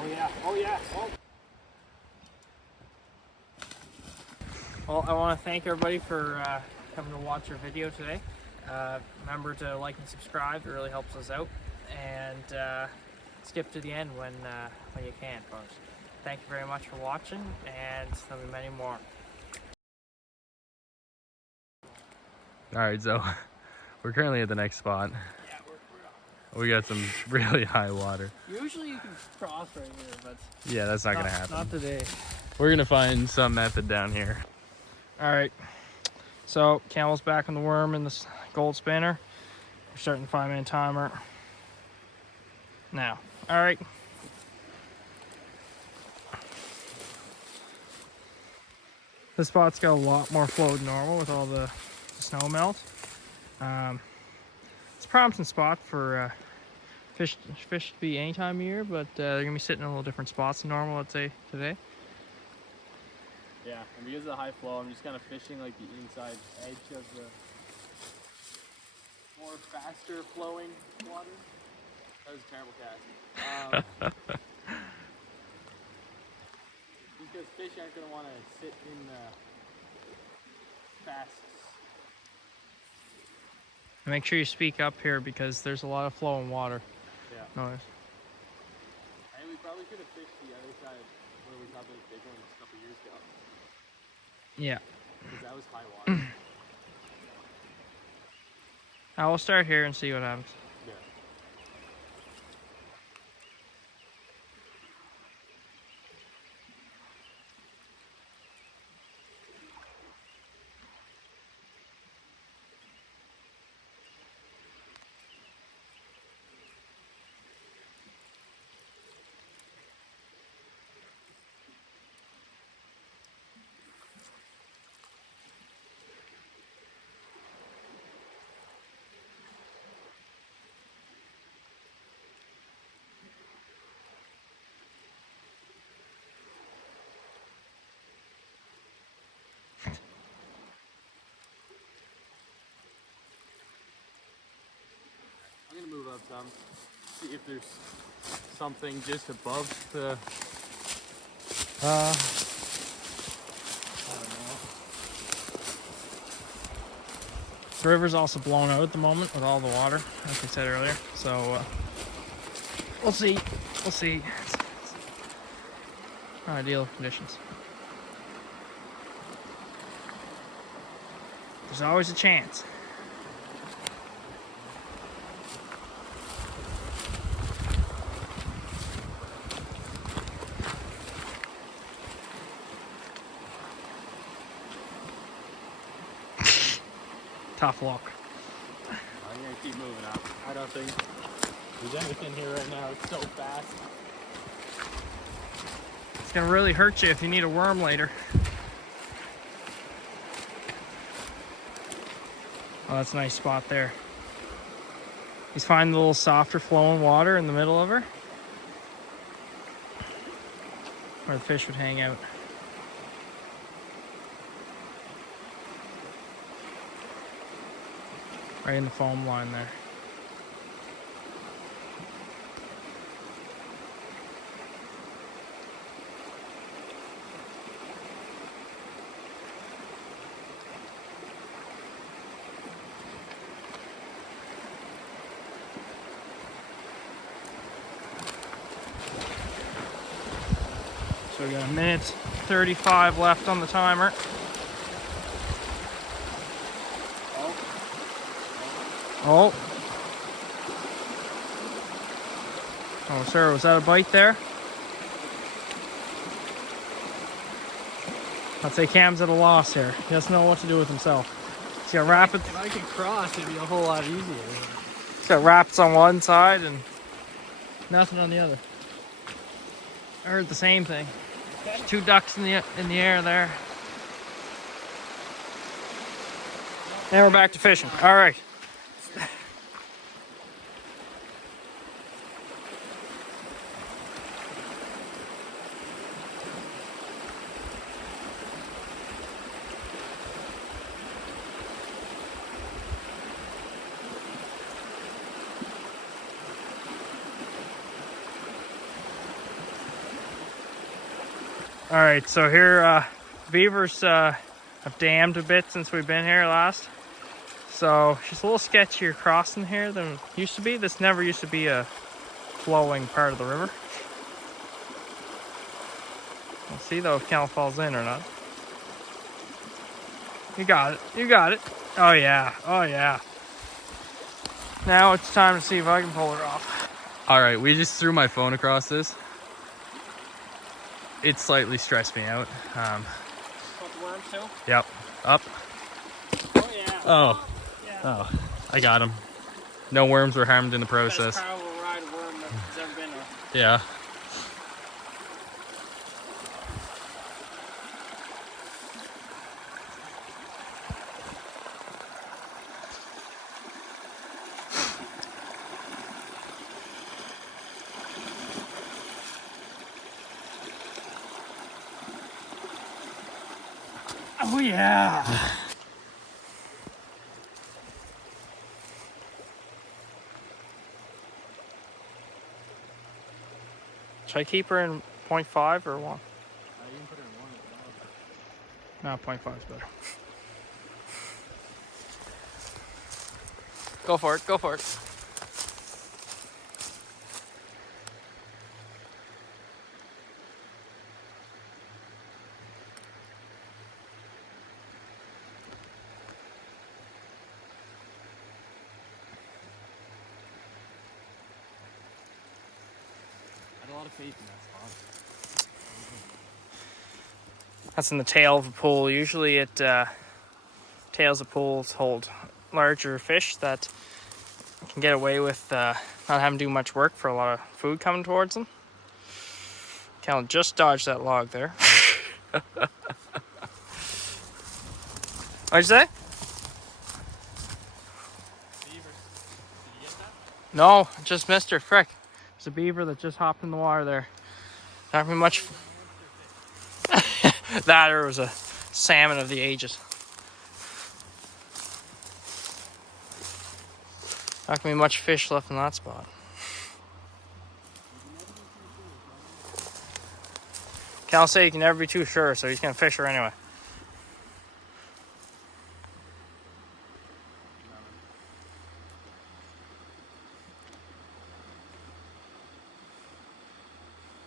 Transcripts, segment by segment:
Oh yeah, oh yeah, oh. Well, I want to thank everybody for coming to watch our video today. Remember to like and subscribe, it really helps us out. And skip to the end when you can, folks. Thank you very much for watching, and there'll be many more. Alright, so we're currently at the next spot. Yeah, We got some really high water. usually you can cross right here, but Yeah, that's not gonna happen. Not today. We're gonna find some method down here. Alright, so Camel's back on the worm in this gold spinner. We're starting the 5-minute timer now. Alright. This spot's got a lot more flow than normal with all the snow melt. It's a promising spot for fish to be any time of year, but they're gonna be sitting in a little different spots than normal, let's say, today. Yeah, and because of the high flow, I'm just kind of fishing like the inside edge of the more faster flowing water. That was a terrible cast. Because fish aren't going to want to sit in the fast. Make sure you speak up here because there's a lot of flowing water. Yeah. Noise. And we probably could have fished the other side where we caught those big ones a couple years ago. Yeah. Because that was high water. I will start here and see what happens. Yeah. I'm gonna move up some, see if there's something just above the. I don't know. The river's also blown out at the moment with all the water, like I said earlier. So we'll see. We'll see. It's not ideal conditions. There's always a chance. Tough luck. I'm gonna keep moving up. I don't think there's anything here right now. It's so fast. It's gonna really hurt you if you need a worm later. Oh, that's a nice spot there. He's finding the little softer flowing water in the middle of her, where the fish would hang out. Right in the foam line there. So we got 1:35 left on the timer. Oh. Oh, sir, was that a bite there? I'd say Cam's at a loss here. He doesn't know what to do with himself. He's got rapids. If I could cross, it'd be a whole lot easier. He's got rapids on one side and nothing on the other. I heard the same thing. There's 2 ducks in the air there. Now we're back to fishing. All right. All right, so here beavers have dammed a bit since we've been here last. So it's just a little sketchier crossing here than it used to be. This never used to be a flowing part of the river. We'll see though if Cal falls in or not. You got it. You got it. Oh yeah. Oh yeah. Now it's time to see if I can pull her off. All right, we just threw my phone across this. It slightly stressed me out. Got the worms too? Yep. Up. Oh yeah. Oh. Yeah. Oh. I got him. No worms were harmed in the process. Best powerful ride a worm that's ever been on. Yeah. Oh yeah. Should I keep her in 0.5 or 1? You can put her in 1 No, 0.5 is better. Go for it, go for it. I had a lot of faith in that spot. That's in the tail of a pool. Usually tails of pools hold larger fish that can get away with not having to do much work for a lot of food coming towards them. Cal just dodged that log there. What'd you say? Beavers. Did you get that? No, just missed her. Frick. There's a beaver that just hopped in the water there. Not very much. That or it was a salmon of the ages. Not gonna be much fish left in that spot. Cal said you can never be too sure, so he's gonna fish her anyway.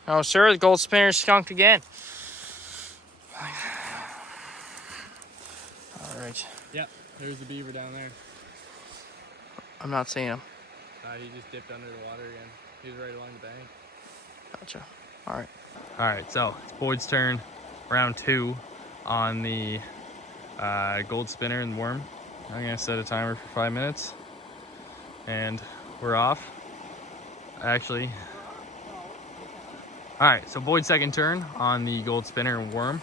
Oh, sir, the gold spinner skunked again. All right. Yep. There's the beaver down there. I'm not seeing him. He just dipped under the water again. He was right along the bank. Gotcha. All right. All right, so it's Boyd's turn. Round 2 on the gold spinner and worm. I'm gonna set a timer for 5 minutes. And we're off. Actually. All right, so Boyd's second turn on the gold spinner and worm.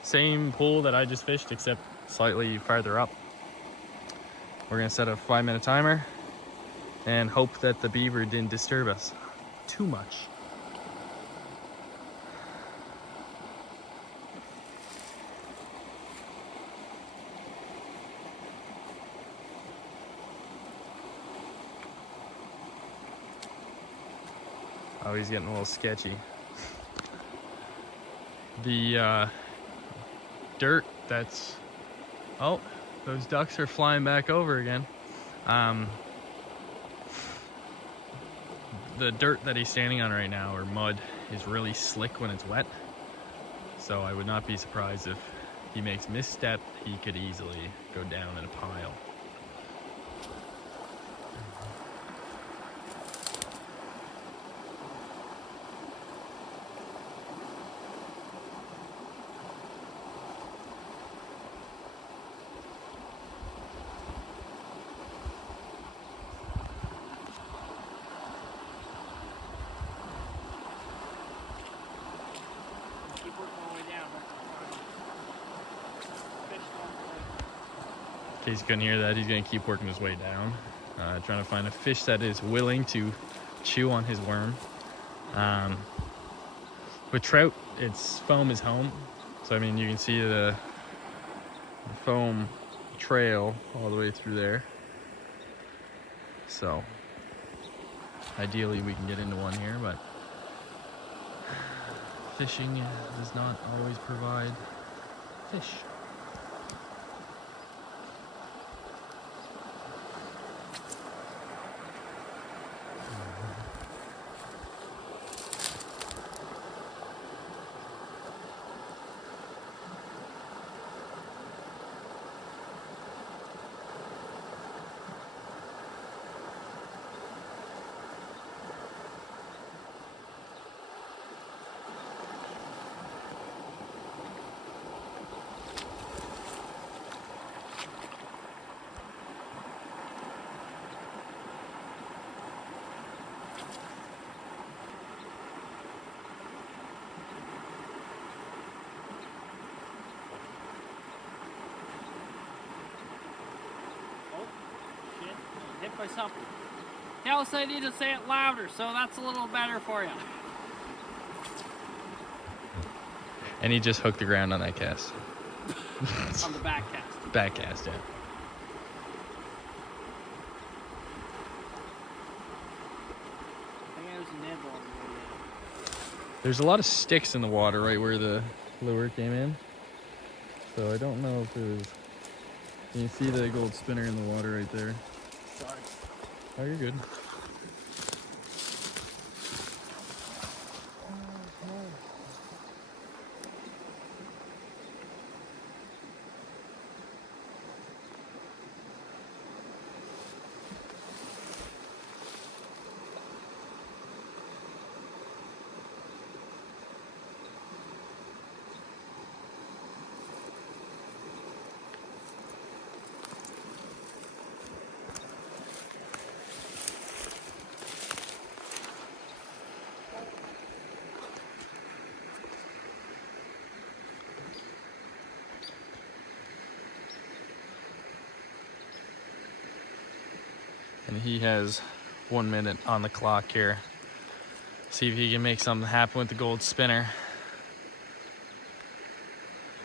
Same pool that I just fished, except slightly farther up. We're gonna set a 5-minute timer and hope that the beaver didn't disturb us too much. Oh, he's getting a little sketchy. The dirt that's... Oh, those ducks are flying back over again. The dirt that he's standing on right now, or mud, is really slick when it's wet. So I would not be surprised if he makes a misstep. He could easily go down in a pile. Keep working all the way down. Fish all the way. In case you couldn't hear that, he's going to keep working his way down, trying to find a fish that is willing to chew on his worm. With trout, its foam is home, so I mean you can see the foam trail all the way through there. So ideally we can get into one here, but fishing does not always provide fish. Hit by something. Tell us I need to say it louder, so that's a little better for you. And he just hooked the ground on that cast. On the back cast. Back cast, yeah. I think it was a nibble on the way in. There's a lot of sticks in the water right where the lure came in. So I don't know if it was... You can see the gold spinner in the water right there. Sorry. Oh, you're good. And he has 1 minute on the clock here. See if he can make something happen with the gold spinner.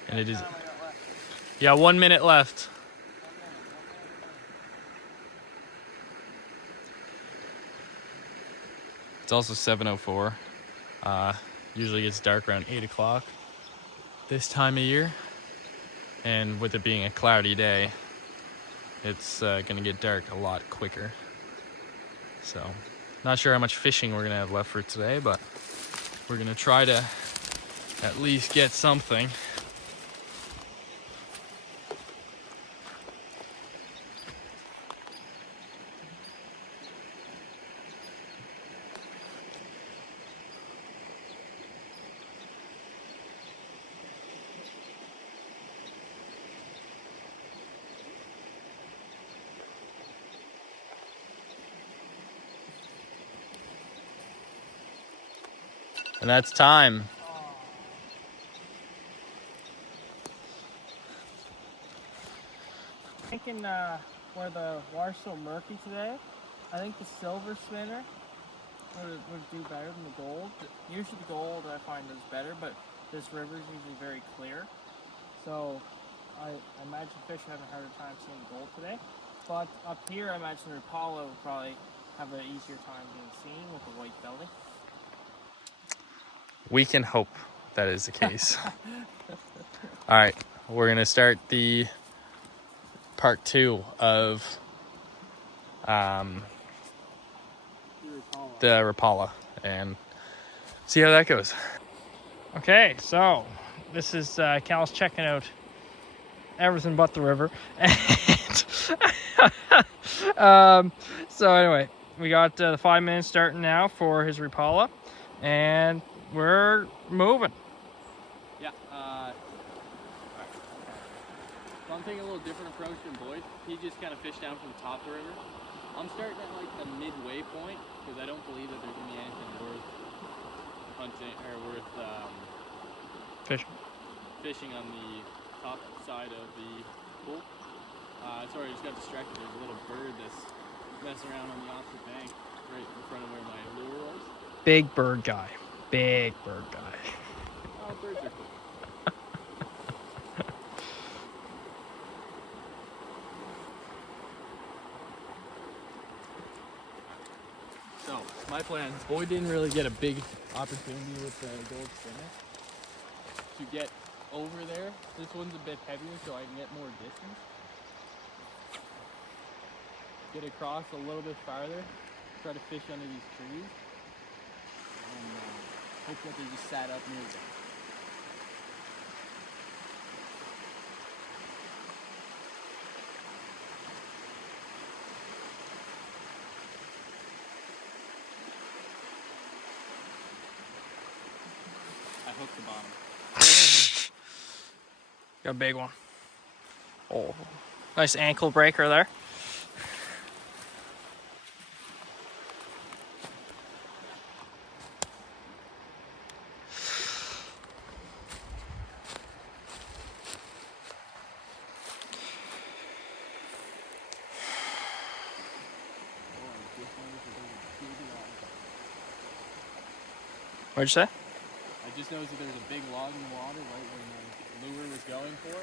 And it is... Yeah, 1 minute left. It's also 7:04. Usually it's dark around 8 o'clock this time of year. And with it being a cloudy day, it's gonna get dark a lot quicker. So, not sure how much fishing we're gonna have left for today, but we're gonna try to at least get something. And that's time. Thinking where the water's so murky today, I think the silver spinner would do better than the gold. Usually the gold I find is better, but this river is usually very clear. So I imagine fish are having a harder time seeing the gold today. But up here I imagine the Rapala would probably have an easier time being seen with the white belly. We can hope that is the case. All right, we're gonna start the part 2 of the Rapala and see how that goes. Okay, so this is Cal's checking out everything but the river. And so anyway, we got the 5 minutes starting now for his Rapala, and we're moving. Yeah. Alright. So I'm taking a little different approach than Boyd. He just kind of fished down from the top of the river. I'm starting at like the midway point because I don't believe that there's gonna be anything worth hunting or worth fishing on the top side of the pool. Sorry, I just got distracted. There's a little bird that's messing around on the opposite bank right in front of where my lure was. Big bird guy. Big bird guy. Oh, birds are cool. So, my plans. Boyd didn't really get a big opportunity with the gold spinner to get over there. This one's a bit heavier, so I can get more distance. Get across a little bit farther. Try to fish under these trees. And hope that they just sat up near them. I hooked the bottom. Got a big one. Oh, nice ankle breaker there. What'd you say? I just noticed that there's a big log in the water right where my lure was going for.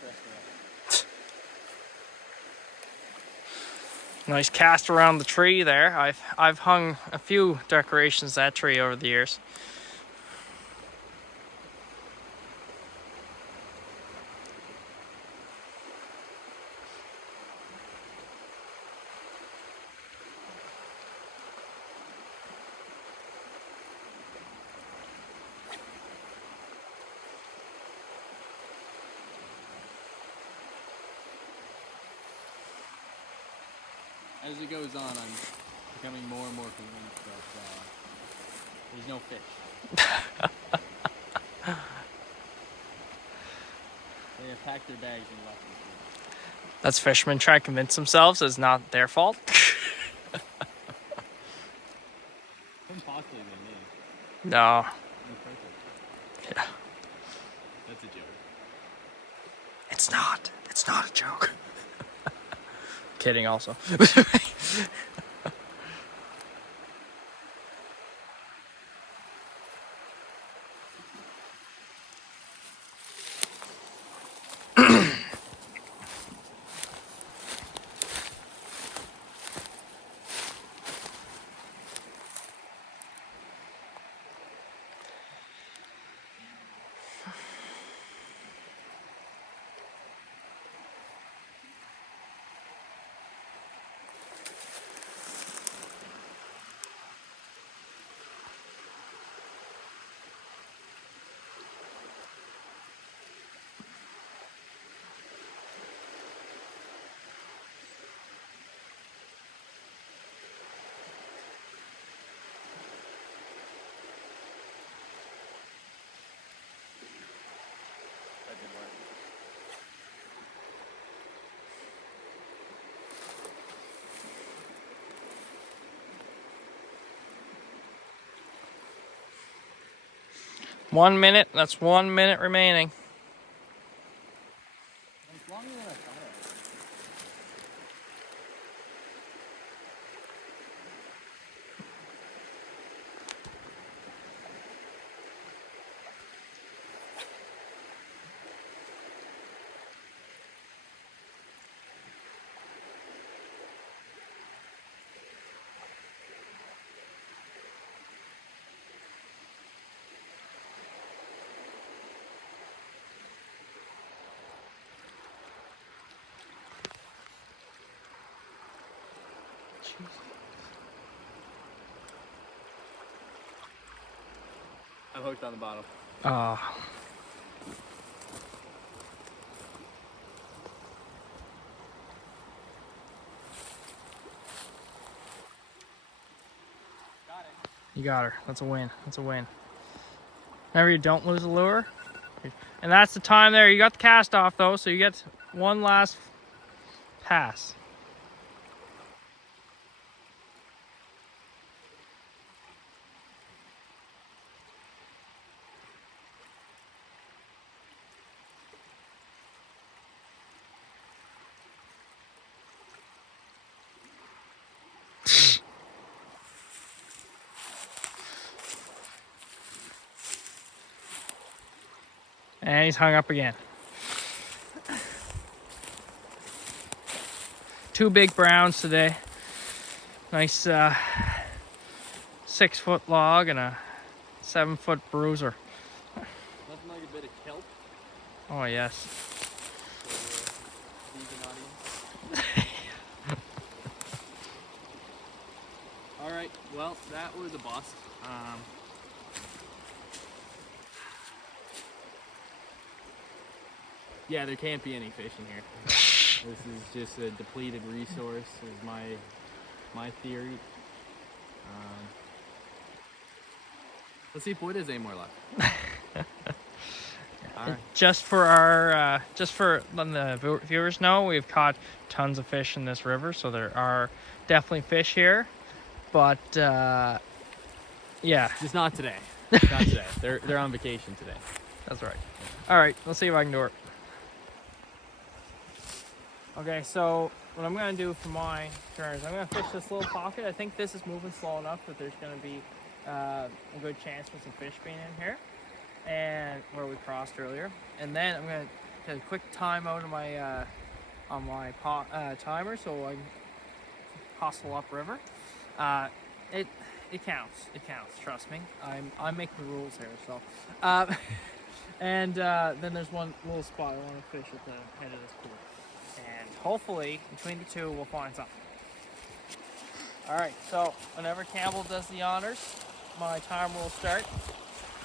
Pressed it up. Nice cast around the tree there. I've hung a few decorations to that tree over the years. As it goes on, I'm becoming more and more convinced that there's no fish. They have packed their bags and left us. That's fishermen trying to convince themselves it's not their fault. Possibly they may. No. Yeah. That's a joke. It's not. It's not a joke. Kidding also. That did work. One minute. That's 1 minute remaining. It's longer than I thought it was. I'm hooked on the bottom. Ah. Got it. You got her. That's a win. That's a win. Remember, you don't lose a lure. And that's the time there. You got the cast off, though, so you get one last pass. And he's hung up again. Two big browns today. Nice 6-foot log and a 7-foot bruiser. Nothing like a bit of kelp Oh yes. for the vegan audience. Alright, well, that was a bust. Yeah, there can't be any fish in here. This is just a depleted resource, is my theory. Let's see if Boyd has any more left. All right. Just for our, just for letting the viewers know, we've caught tons of fish in this river, so there are definitely fish here. But yeah, Just not today. Not today. They're on vacation today. that's right. All right, let's see if I can do it. Okay, so what I'm gonna do for my turn is I'm gonna fish this little pocket. I think this is moving slow enough that there's gonna be a good chance for some fish being in here, and where we crossed earlier. And then I'm gonna take a quick time out of my on my timer so I can hustle upriver. It counts. It counts. Trust me. I'm making the rules here. So, and then there's one little spot I want to fish at the head of this pool. And hopefully, between the two, we'll find something. Alright, so whenever Campbell does the honors, my timer will start.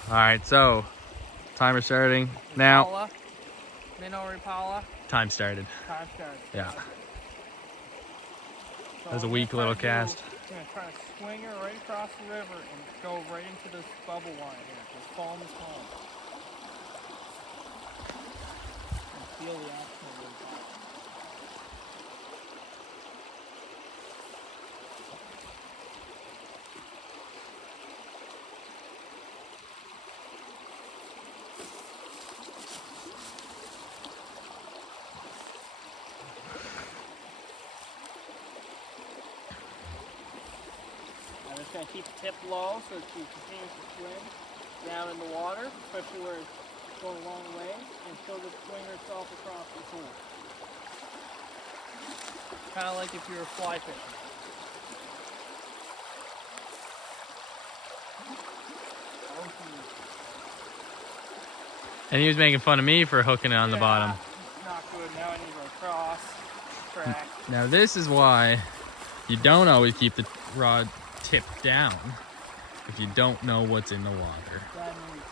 Alright, so timer starting now. Paula, Minori Paula. Time started. Time started. Yeah. So That was a I'm weak gonna little try to cast. I'm going to try to swing her right across the river and go right into this bubble line here. This foam is home. And feel the action of it. I'm just going to keep the tip low so that she continues to swim down in the water, especially where it's going a long way, and she'll just swing herself across the pool. Kind of like if you were fly fishing. And he was making fun of me for hooking it on the bottom. It's not good. Now I need to go across track. Now this is why you don't always keep the rod tipped down if you don't know what's in the water. That means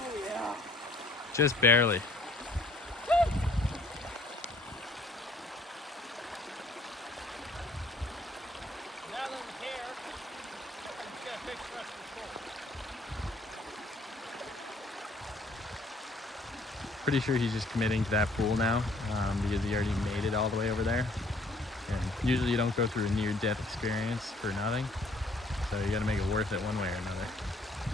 oh yeah. Just barely. Now that we're here, I'm just gonna fix the rest of the pool. Pretty sure he's just committing to that pool now because he already made it all the way over there. And usually you don't go through a near-death experience for nothing. So you gotta make it worth it one way or another.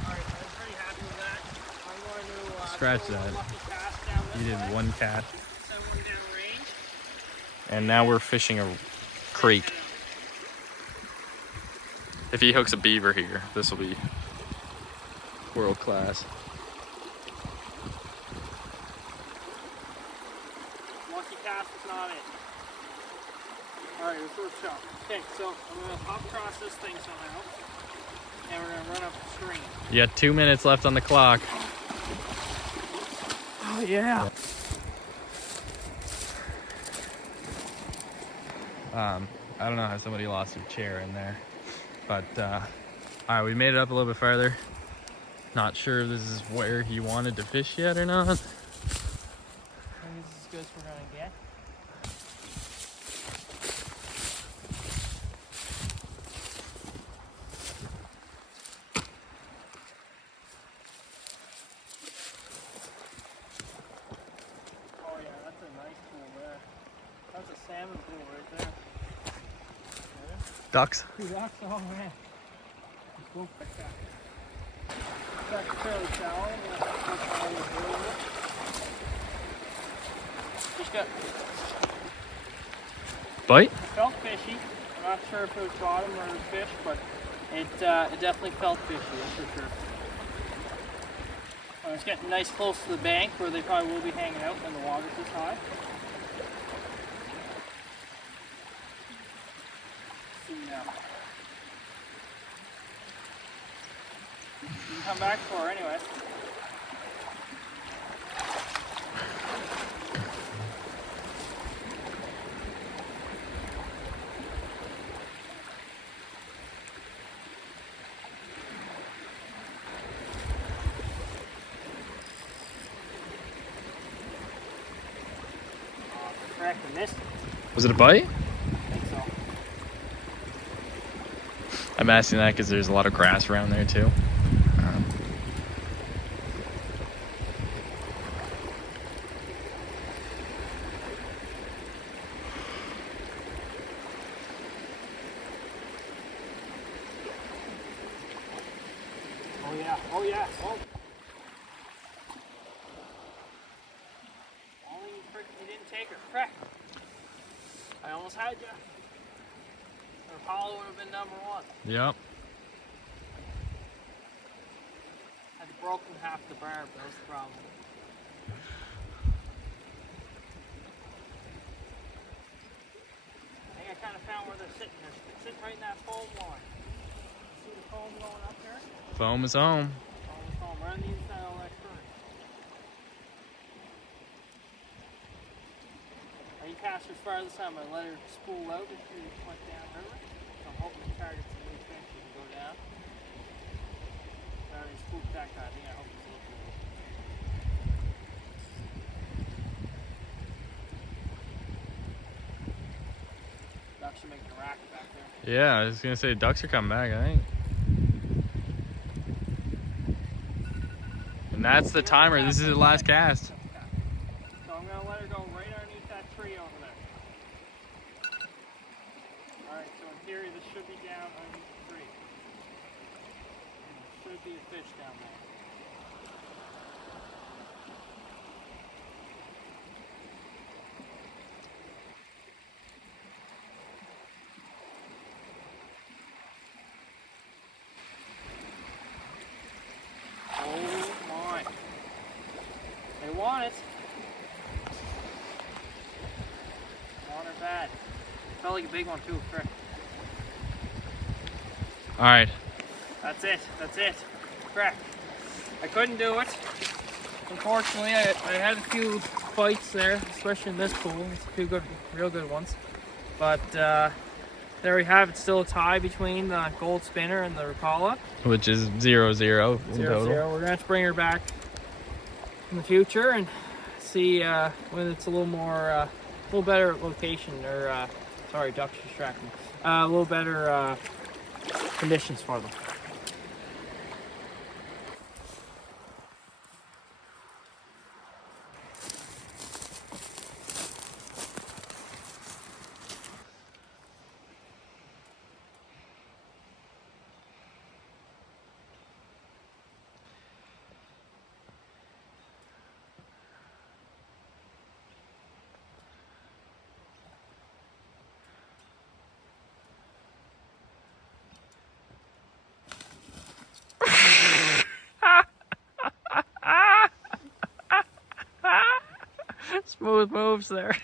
Alright, I'm pretty happy with that. I'm going to Scratch throw a that. lucky cast down this He did way. one cast. Send one down range. And now we're fishing a creek. If he hooks a beaver here, this will be world class. Lucky cast is not it. Alright, your first shot. Okay, so I'm going to hop across this thing somehow. And we're going to run up the stream. You got 2 minutes left on the clock. Oh yeah. I don't know how somebody lost their chair in there. But, alright, we made it up a little bit farther. Not sure if this is where he wanted to fish yet or not. I think this is as good as we're going to get. Oh yeah, that's a nice pool there. That's a salmon pool right there. Ducks. Dude, that's all man. Let's go like that. That's fairly shallow. Just got Bite? it felt fishy. I'm not sure if it was bottom or fish, but it definitely felt fishy, that's for sure. It's getting nice close to the bank where they probably will be hanging out when the water's this high. see now. You can come back for her anyway. Correct, I missed it. Was it a bite? I think so. I'm asking that because there's a lot of grass around there too. Oh yeah, oh yeah, oh. Only you didn't take her. Correct. I almost had you. Apollo would have been number one. Yep. I'd broken half the barb, that was the problem. I think I kind of found where they're sitting. They're sitting right in that foam line. See the foam going up there? Foam is home. Foam is home. Right on the inside of all that current. I cast her as far this time. I let her spool out if she went down river. So I'm hoping the target's a new fish and can go down. I already spooked that guy. I think I hope it's looking good. Ducks are making a racket back there. Yeah, I was gonna say ducks are coming back, I think. And that's the timer. This is the last cast. So I'm going to let her go right underneath that tree over there. Alright, so in theory this should be down underneath the tree. There should be a fish down there. Oh my. They want it. Want her bad. Felt like a big one too, correct. Alright. That's it. That's it. Correct. I couldn't do it. Unfortunately, I had a few fights there, especially in this pool. It's a few good, real good ones. But there we have it. Still a tie between the gold spinner and the Rapala. Which is 0-0 in total. 0-0. We're going to have to bring her back in the future and see when it's a little more, a little better location, or sorry, ducks distracting. A little better conditions for them. Smooth moves there.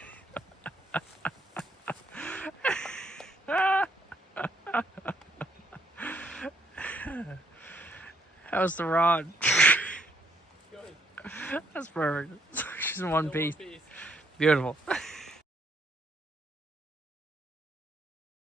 How's the rod? That's perfect. She's in one piece. Beautiful.